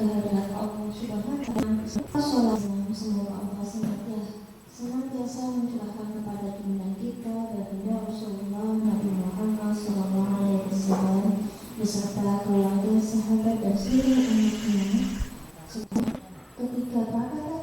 kehadirat Allah Subhanahu wa Ta'ala. Semoga Allah senantiasa mencurahkan kepada junjungan kita baginda Rasulullah Nabi Muhammad SAW beserta keluarga, sahabat dan seluruh umatnya. Ketika kata-kata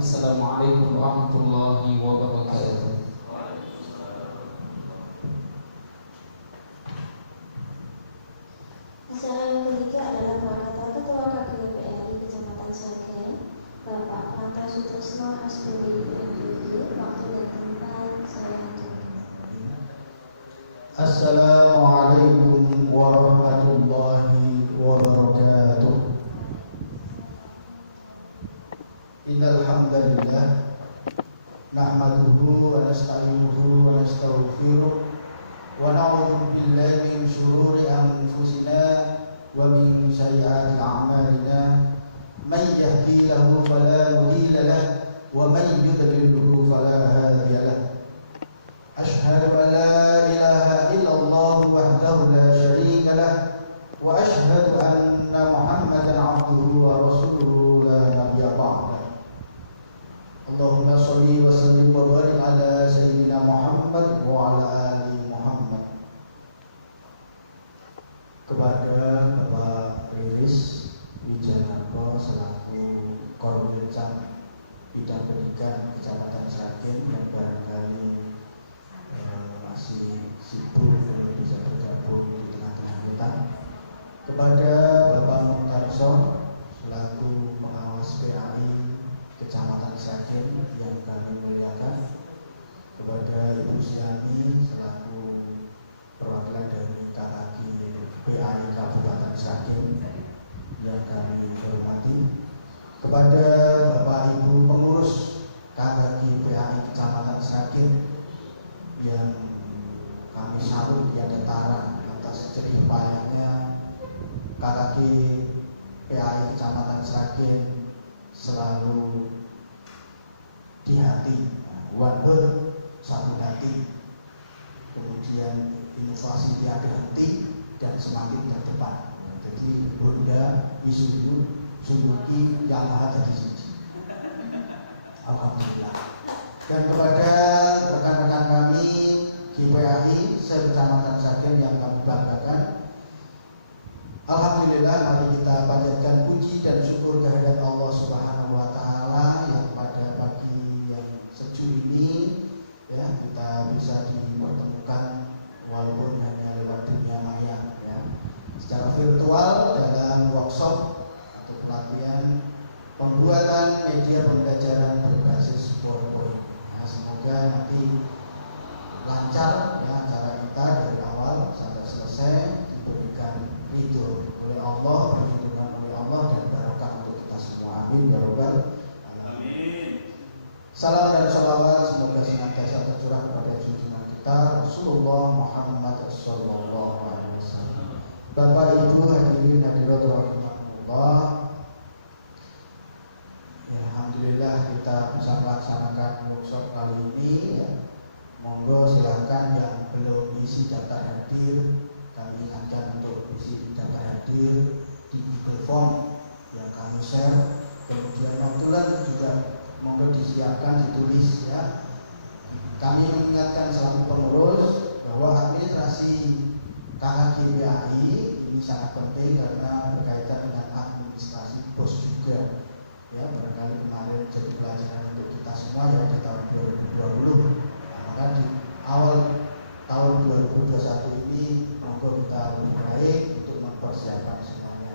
Assalamualaikum warahmatullahi wabarakatuh. Acara yang ketiga adalah Krakatau Ketua KPU PRI Kecamatan Sragen, Bapak Pranta Sutrisno SPDI MDG. Waktu dan tempat saya aturkan. Assalamualaikum warahmatullahi wabarakatuh. Innal hamdalillah nahmaduhu wa nasta'inuhu wa nastaghfiruh wa na'udzu billahi min shururi anfusina wa min sayyiati a'malina may yahdihillahu fala mudilla lahu wa may yudlilhu fala hadiya lahu. Ashhadu an la ilaha illallah wahdahu la syarika lahu wa ashhadu anna Muhammadan 'abduhu wa rasuluhu la nabiyya ba'da. Allahumma sholli wa sallim wa barik ala sayyidina Muhammad wa ala ali Muhammad. Kepada Bapak Riris Wijanarko selaku Korwilcam Bidang Pendidikan Kecamatan Sragen yang barangkali masih sibuk untuk bisa bergabung di tengah-tengah kita. Kepada Bapak Muktarso selaku pengawas PAI Kecamatan Sragen yang kami muliakan. Kepada Ibu Siani selaku perwakilan dari KKG PAI Kabupaten Sragen yang kami hormati. Kepada Bapak Ibu pengurus KKG PAI Kecamatan Sragen yang kami salut tiada tara atas jerih payahnya, KKG PAI Kecamatan Sragen selalu di hati, one word, satu hati, kemudian inovasi tiada henti dan semakin ke depan. Jadi Honda, Isuzu, Suzuki, Yamaha tadi suci. Alhamdulillah. Dan kepada rekan-rekan kami GPAI se-Kecamatan Sragen yang kami banggakan, alhamdulillah mari kita panjatkan puji dan syukur kehadirat Allah Subhanahu wa taala yang pada pagi yang sejuk ini ya kita bisa dipertemukan walaupun hanya lewat dunia maya ya, secara virtual dalam workshop atau pelatihan pembuatan media pembelajaran berbasis PowerPoint. Ya, semoga nanti lancar ya acara kita dari awal sampai selesai, diberikan ridho oleh Allah, perlindungan oleh Allah dan barokah untuk kita semua. Amin ya rabbal alamin. Salam dan sholawat semoga senantiasa tercurah kepada junjungan kita Rasulullah Muhammad sallallahu alaihi wasallam. Bapak Ibu hadirin hadirat rahimahullah. Ya, alhamdulillah kita bisa melaksanakan workshop kali ini ya. Monggo silakan yang belum isi daftar hadir, kami ingatkan untuk isi daftar hadir di Google Form yang kami share. Kemudian notulen juga monggo disiapkan, ditulis ya. Kami mengingatkan selaku pengurus bahwa administrasi KKG PAI ini sangat penting karena berkaitan dengan administrasi BOS juga. Ya, barangkali kemarin jadi pelajaran untuk kita semua ya di tahun 2020. Maka di awal tahun 2021 ini monggo kita lebih baik untuk mempersiapkan semuanya.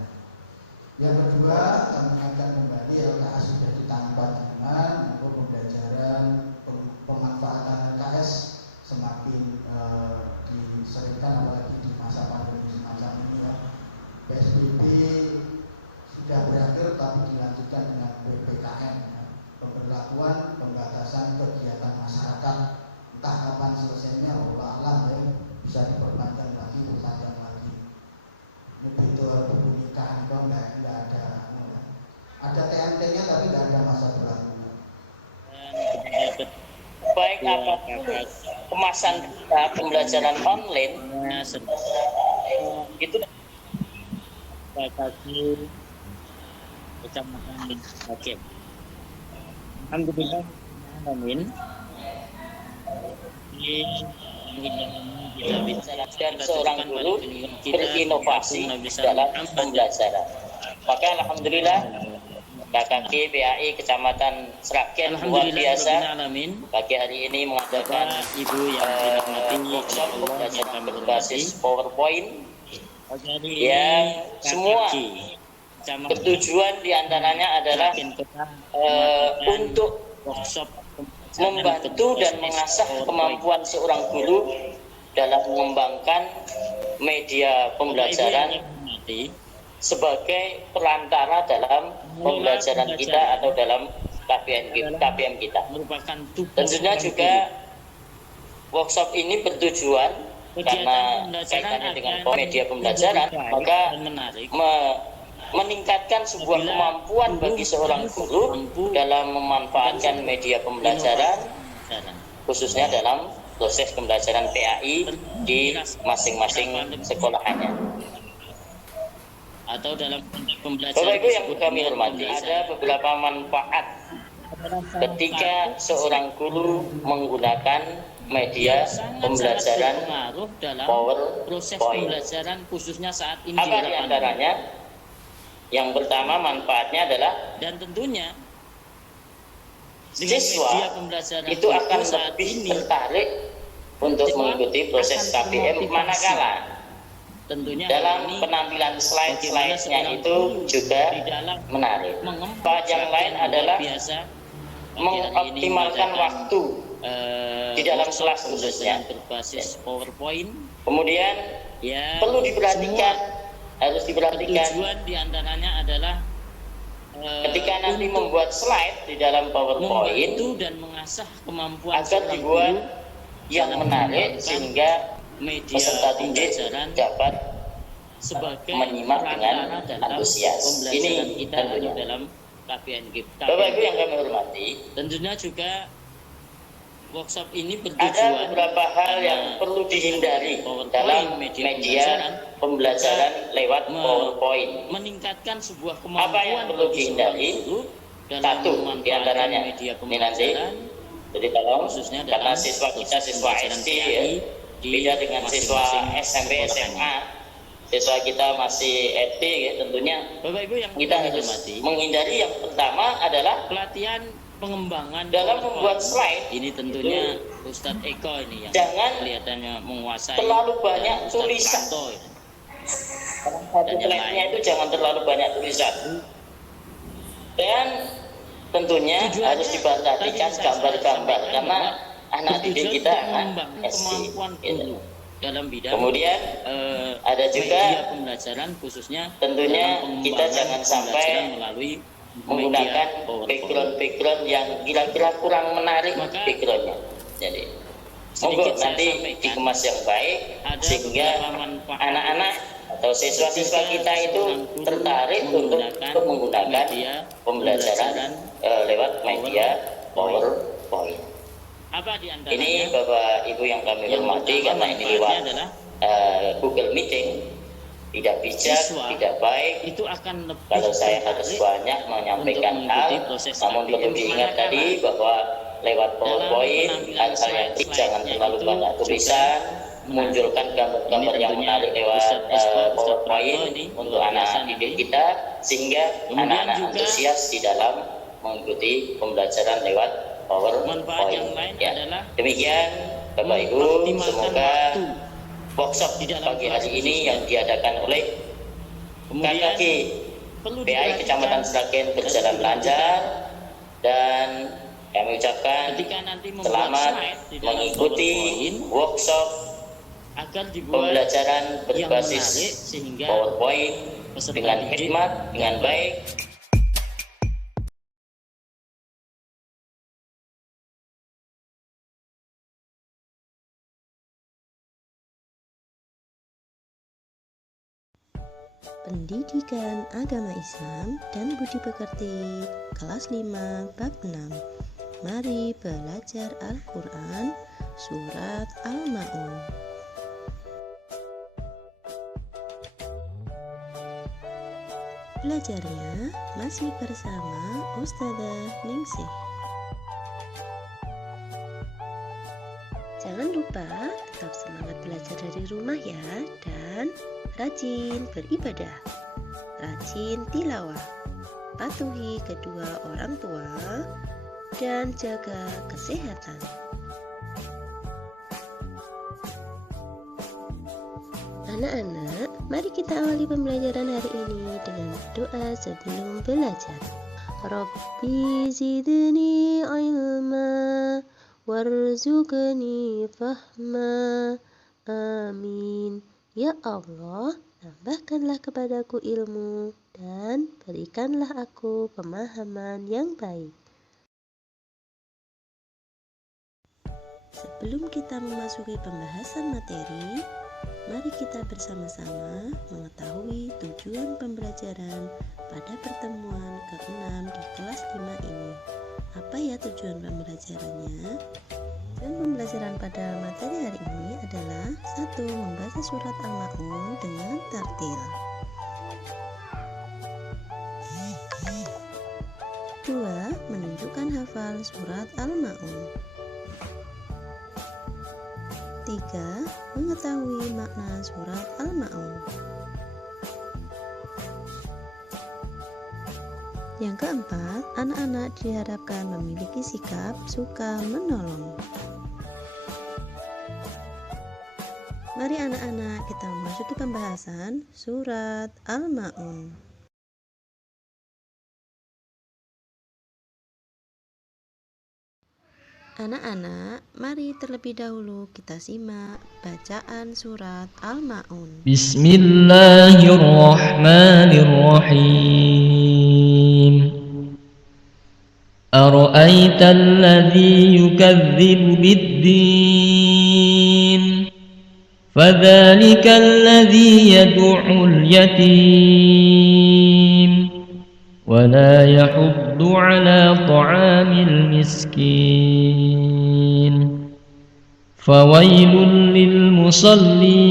Yang kedua, kami ingatkan kembali LKS sudah ditambah dengan pembelajaran pemanfaatan LKS semakin diseringkan apalagi di masa pandemi semacam ini ya. PSBB sudah berakhir tapi dilanjutkan dengan PPKM ya. Pemberlakuan pembatasan kegiatan masyarakat. Entah kapan selesainya, Allah alam ya, bisa diperpanjang lagi, diperpanjang lagi. Ini betul buku nikah itu nggak ada. Ada TNT-nya tapi nggak ada masa berlakunya. Baik apapun kemasan kita pembelajaran online itu bagi Kecamatan Sragen. Alhamdulillah, amin. Dan seorang guru berinovasi dalam pembelajaran. Maka alhamdulillah KKG PAI Kecamatan Sragen luar biasa pagi hari ini mengadakan workshop pembelajaran berbasis PowerPoint yang semua bertujuan diantaranya adalah untuk membantu dan mengasah kemampuan seorang guru dalam mengembangkan media pembelajaran sebagai perantara dalam pembelajaran kita atau dalam KPM kita. Merupakan tugas Tentunya orang juga workshop ini bertujuan karena kaitannya dengan media pembelajaran, maka meningkatkan sebuah kemampuan bagi seorang guru dalam memanfaatkan media pembelajaran, khususnya dalam proses pembelajaran PAI di masing-masing sekolahannya. Atau dalam pembelajaran. Bapak Ibu yang kami hormati, ada beberapa manfaat ketika seorang guru menggunakan media pembelajaran proses PowerPoint. pembelajaran khususnya saat ini. Apa diantaranya? Yang pertama manfaatnya adalah dan tentunya siswa media pembelajaran itu akan saat lebih ini tertarik untuk mengikuti proses KPM, manakala tentunya dalam penampilan slide-slide-nya itu juga menarik. Yang lain adalah mengoptimalkan waktu di dalam kelas khususnya berbasis PowerPoint. Kemudian perlu harus diperhatikan tujuan diantaranya adalah ketika nanti membuat slide di dalam PowerPoint dan mengasah kemampuan agar dibuat yang menarik sehingga peserta didik dapat sebagai menyimak dengan antusias. Ini tentunya. Dalam KPM. Bapak Ibu yang kami hormati, tentunya juga workshop ini bertujuan ada beberapa hal yang perlu dihindari dalam media pembelajaran lewat PowerPoint. Meningkatkan sebuah kemampuan. Apa yang perlu dihindari? Satu diantaranya ini nanti. Jadi tolong, karena siswa kita siswa SD ya, beda dengan siswa SMP, SMA. Siswa kita masih SD ya, tentunya Bapak Ibu yang kita harus menghindari. Yang pertama adalah pelatihan pengembangan dalam membuat slide. Ini tentunya Ustadz Eko ini yang jangan kelihatannya menguasai terlalu banyak tulisan. Dan slide-nya itu jangan terlalu banyak tulisan. Dan tentunya harus diperhatikan gambar-gambar karena anak didik kita anak SD. Dalam bidang kemudian ada juga media pembelajaran khususnya tentunya kita jangan sampai melalui menggunakan background yang kira-kira kurang menarik backgroundnya. Jadi monggo nanti dikemas yang baik sehingga anak-anak atau siswa-siswa kita itu tertarik untuk menggunakan pembelajaran lewat media PowerPoint. Apa diantaranya? Ini Bapak Ibu yang kami hormati, karena ini lewat Google Meeting tidak bijak, tidak baik itu akan lebih kalau saya harus banyak menyampaikan hal. Namun perlu diingat tadi bahwa lewat PowerPoint hal-hal yang jangan terlalu banyak tulisan, munculkan gambar-gambar yang menarik lewat PowerPoint untuk anak didik kita sehingga anak-anak antusias di dalam mengikuti pembelajaran lewat PowerPoint. Ya. Demikian Bapak Ibu, semoga workshop pagi hari ini yang diadakan oleh KKG PAI Kecamatan Sragen berjalan lancar, dan kami ucapkan selamat mengikuti workshop pembelajaran berbasis PowerPoint dengan hikmat, dengan baik. Pendidikan Agama Islam dan Budi Pekerti kelas 5 bab 6. Mari belajar Al-Quran surat Al-Ma'un. Belajarnya masih bersama Ustazah Ningsih. Jangan lupa tetap semangat belajar dari rumah ya, dan rajin beribadah, rajin tilawah, patuhi kedua orang tua, dan jaga kesehatan. Anak-anak, mari kita awali pembelajaran hari ini dengan doa sebelum belajar. Rabbi zidni ilma warzuqni fahma, amin. Ya Allah, tambahkanlah kepadaku ilmu dan berikanlah aku pemahaman yang baik. Sebelum kita memasuki pembahasan materi, mari kita bersama-sama mengetahui tujuan pembelajaran pada pertemuan ke-6 di kelas 5 ini. Apa ya tujuan pembelajarannya? Tujuan pembelajaran pada materi hari ini adalah 1. Membaca surat Al-Ma'un dengan tartil. 2. Menunjukkan hafal surat Al-Ma'un. 3. Mengetahui makna surat Al-Ma'un. Yang keempat, anak-anak diharapkan memiliki sikap suka menolong. Mari anak-anak kita memasuki pembahasan surat Al-Ma'un. Anak-anak, mari terlebih dahulu kita simak bacaan surat Al-Ma'un. Bismillahirrahmanirrahim. Ara'aita alladhi yukazzibu bid-din, fadhalika alladhi yad'ul yatim wa la yahuddu ala ta'amil miskin. Fawailul lil musallin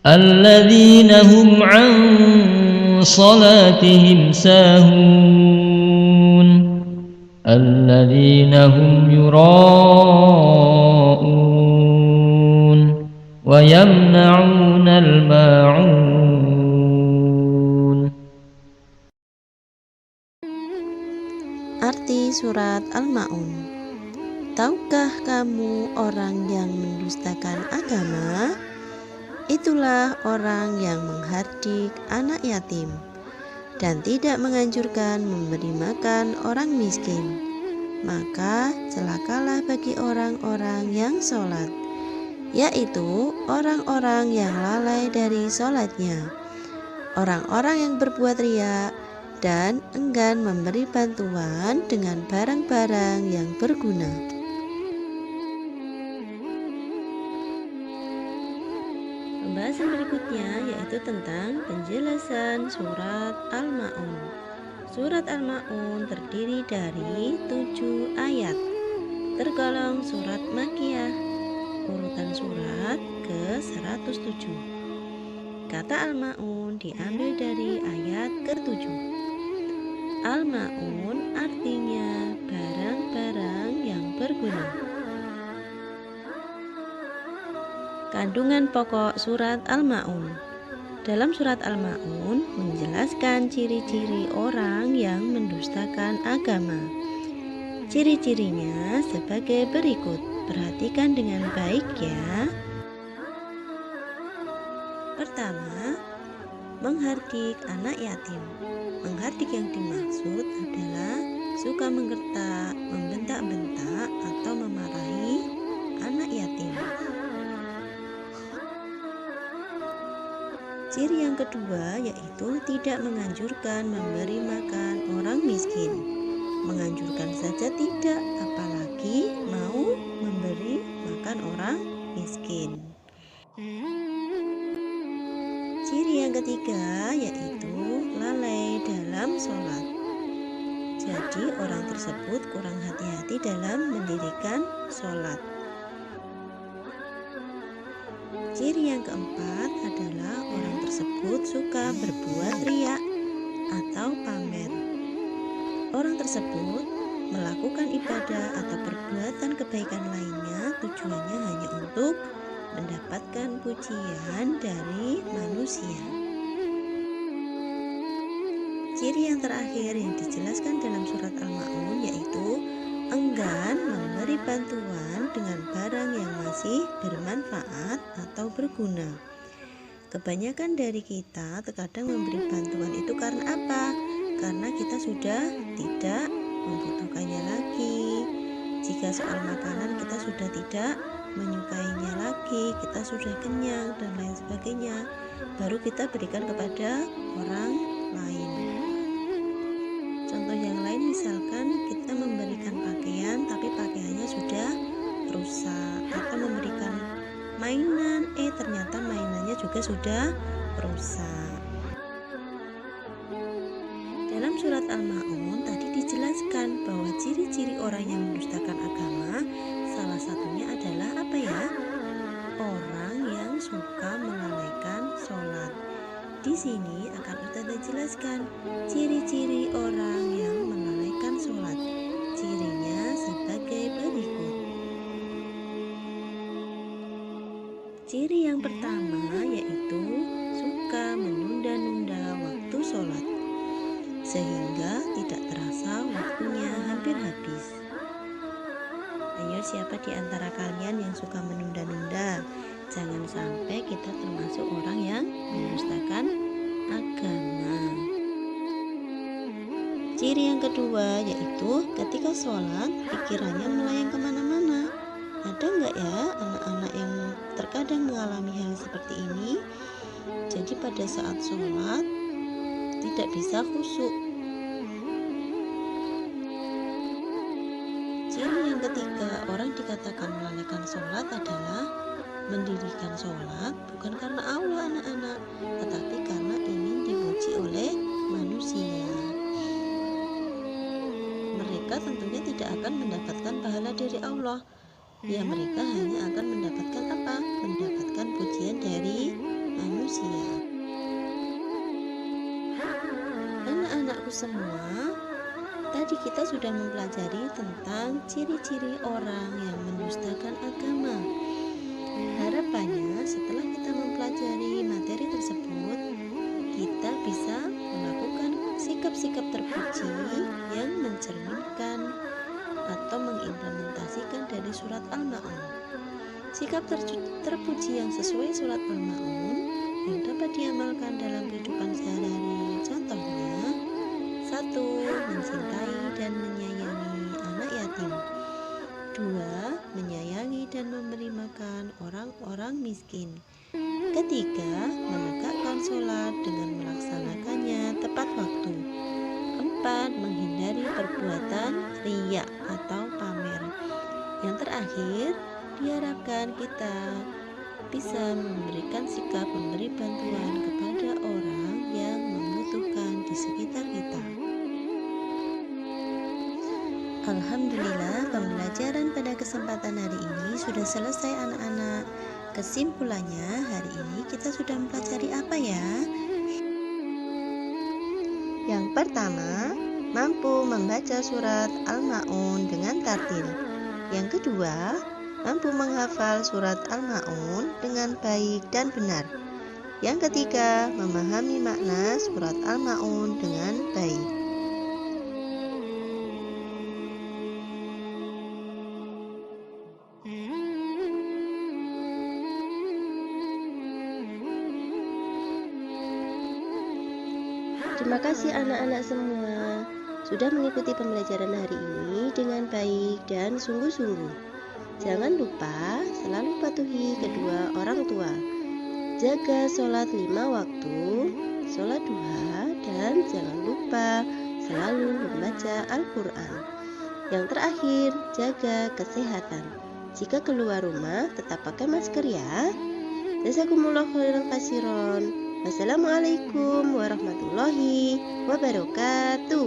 alladhina hum 'an salatihim sahun alladhina hum yura'un wa yamna'una al-ma'un. Arti surat Al-Ma'un. Tahukah kamu orang yang mendustakan agama? Itulah orang yang menghardik anak yatim dan tidak menganjurkan memberi makan orang miskin. Maka celakalah bagi orang-orang yang sholat, yaitu orang-orang yang lalai dari sholatnya, orang-orang yang berbuat riya dan enggan memberi bantuan dengan barang-barang yang berguna. Pembahasan berikutnya yaitu tentang penjelasan surat Al-Ma'un. Surat Al-Ma'un terdiri dari 7 ayat, tergolong surat Makkiyah. Urutan surat ke-107. Kata Al-Ma'un diambil dari ayat ke-7. Al-Ma'un artinya barang-barang yang berguna. Kandungan pokok surat Al-Ma'un. Dalam surat Al-Ma'un menjelaskan ciri-ciri orang yang mendustakan agama. Ciri-cirinya sebagai berikut. Perhatikan dengan baik ya. Pertama, menghardik anak yatim. Menghardik yang dimaksud adalah suka menggertak, membentak-bentak atau memarahi anak yatim. Ciri yang kedua yaitu tidak menganjurkan memberi makan orang miskin. Menganjurkan saja tidak, apalagi mau memberi makan orang miskin. Ciri yang ketiga yaitu lalai dalam sholat. Jadi orang tersebut kurang hati-hati dalam mendirikan sholat. Ciri yang keempat adalah orang tersebut suka berbuat riya atau pamer. Orang tersebut melakukan ibadah atau perbuatan kebaikan lainnya tujuannya hanya untuk mendapatkan pujian dari manusia. Ciri yang terakhir yang dijelaskan dalam surat Al-Ma'un yaitu enggan memberi bantuan dengan barang yang masih bermanfaat atau berguna. Kebanyakan dari kita terkadang memberi bantuan itu karena apa? Karena kita sudah tidak membutuhkannya lagi. Jika soal makanan kita sudah tidak menyukainya lagi, kita sudah kenyang dan lain sebagainya, baru kita berikan kepada orang lain. Contoh yang lain misalkan kita memberikan pakaian tapi pakaiannya sudah mainan, ternyata mainannya juga sudah rusak. Dalam surat Al-Ma'un tadi dijelaskan bahwa ciri-ciri orang yang mendustakan agama salah satunya adalah apa ya? Orang yang suka melalaikan sholat. Di sini akan Ustazah jelaskan ciri-ciri orang yang melalaikan sholat. Cirinya sebagai berikut. Ciri yang pertama yaitu suka menunda-nunda waktu sholat, sehingga tidak terasa waktunya hampir habis. Ayo, siapa di antara kalian yang suka menunda-nunda? Jangan sampai kita termasuk orang yang mendustakan agama. Ciri yang kedua yaitu ketika sholat pikirannya melayang kemana-mana. Ada nggak ya anak-anak yang terkadang mengalami hal seperti ini? Jadi pada saat sholat tidak bisa khusyuk. Ciri yang ketiga orang dikatakan melalaikan sholat adalah mendirikan sholat bukan karena Allah anak-anak, tetapi karena ingin dipuji oleh manusia. Mereka tentunya tidak akan mendapatkan pahala dari Allah. Ya, mereka hanya akan mendapatkan apa? Mendapatkan pujian dari manusia. Anak-anakku semua, tadi kita sudah mempelajari tentang ciri-ciri orang yang mendustakan agama. Harapannya setelah kita mempelajari materi tersebut, kita bisa melakukan sikap-sikap terpuji yang mencerminkan atau mengimplementasikan dari surat Al-Ma'un. Sikap terpuji yang sesuai surat Al-Ma'un yang dapat diamalkan dalam kehidupan sehari-hari. Contohnya, 1. Mencintai dan menyayangi anak yatim. 2. Menyayangi dan memberi makan orang-orang miskin. 3. Menegakkan sholat dengan melaksanakannya tepat waktu. 4. Menghindari perbuatan riya atau pamer. Yang terakhir, diharapkan kita bisa memberikan sikap memberi bantuan kepada orang yang membutuhkan di sekitar kita. Alhamdulillah, pembelajaran pada kesempatan hari ini sudah selesai anak-anak. Kesimpulannya, hari ini kita sudah mempelajari apa ya? Yang pertama, mampu membaca surat Al-Ma'un dengan tartil. Yang kedua, mampu menghafal surat Al-Ma'un dengan baik dan benar. Yang ketiga, memahami makna surat Al-Ma'un dengan baik. Terima kasih anak-anak semua sudah mengikuti pembelajaran hari ini dengan baik dan sungguh-sungguh. Jangan lupa selalu patuhi kedua orang tua. Jaga sholat 5 waktu, sholat duha, dan jangan lupa selalu membaca Al-Quran. Yang terakhir, jaga kesehatan. Jika keluar rumah, tetap pakai masker ya. Jazakumullah khairan katsiran. Wassalamualaikum warahmatullahi wabarakatuh.